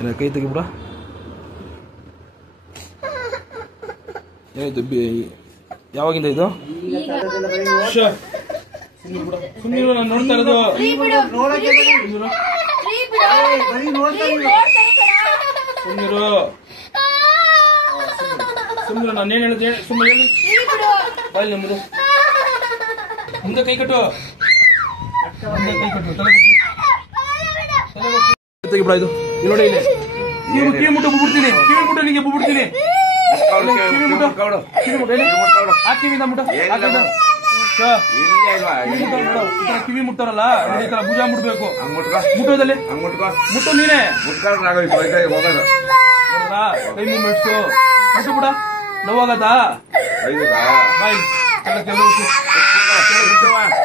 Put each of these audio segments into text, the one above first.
ಕೈ ತೆಗಿಬಿಡ. ಏನಾಯ್ತು? ಯಾವಾಗಿಂದ ಇದು? ಸುಮ್ಮನೆ ನಾನು ನೋಡ್ತಾ ಇರೋದು. ಸುಮ್ಮನೆ ನಾನೇನು ಹೇಳಿದೆ? ಸುಮ್ಮನೆ ಹೇಳಿ. ಬಾಯ್ ನಮ್ಮದು ಮುಂದೆ ಕೈ ಕಟ್ಟು. ತೆಗಿಬಿಡ ಇದು. ನೋಡಿ ಇಲ್ಲಿ ಕಿವಿ ಮುಟ್ಟು ಬಿಡ್ತೀನಿ. ಕಿವಿ ಮುಟ್ಟು ನಿಂಗೆ ಬಿಡ್ತೀನಿ. ಕಿವಿಯಿಂದ ಮುಟ್ಟ. ಕಿವಿ ಮುಟ್ಟಾರಲ್ಲ ಈ ತರ ಭುಜ ಮುಟ್ಬೇಕು. ಮುಟ್ಟೋದಲ್ಲಿ ಮುಟ್ಟು ನೀನೆ. ಕೈ ಮೂಮೆಂಟ್ಸು ಮುಟ್ಟು ಬಿಡ. ನೋವಾಗತ್ತಾ? ಬಾಯ್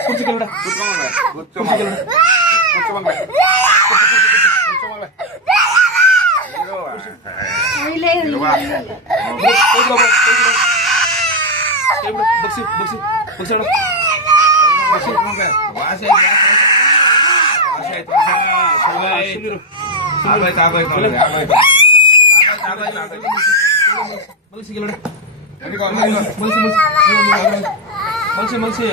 ಕುರ್ಚಿ ಕೆಳಗಡೆ ಮಲ್ಸಿ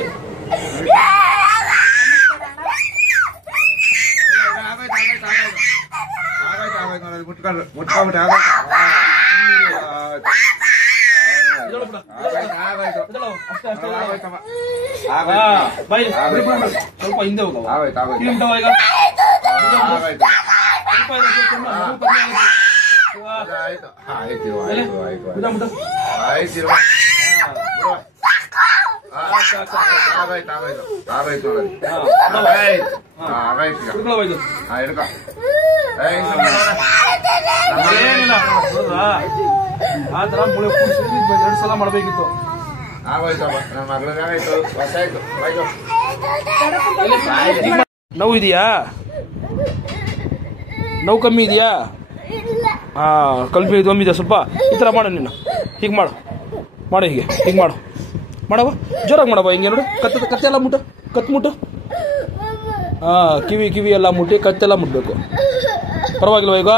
ಸ್ವಲ್ಪ ಹಿಂದೆ ಹೋಗವ. ಆ ತರ ಮುಳೆ 2 ಸಲ ಮಾಡಬೇಕಿತ್ತು. ನೋವು ಇದೆಯಾ? ನೋವು ಕಮ್ಮಿ ಇದೆಯಾ? ಕಮ್ಮಿ ಇದೆ ಸ್ವಲ್ಪ. ಈ ಥರ ಮಾಡು. ನೀನು ಹೀಗೆ ಮಾಡು. ಹೀಗೆ ಮಾಡವ. ಜೋರಾಗಿ ಮಾಡವ. ಹಿಂಗೆ ನೋಡು. ಕತ್ತೆಲ್ಲ ಮುಟ್ಟು. ಮುಟ್ಟು. ಕಿವಿ ಎಲ್ಲ ಮುಟ್ಟಿ ಕತ್ತೆಲ್ಲ ಮುಟ್ಬೇಕು. ಪರವಾಗಿಲ್ವ ಈಗ?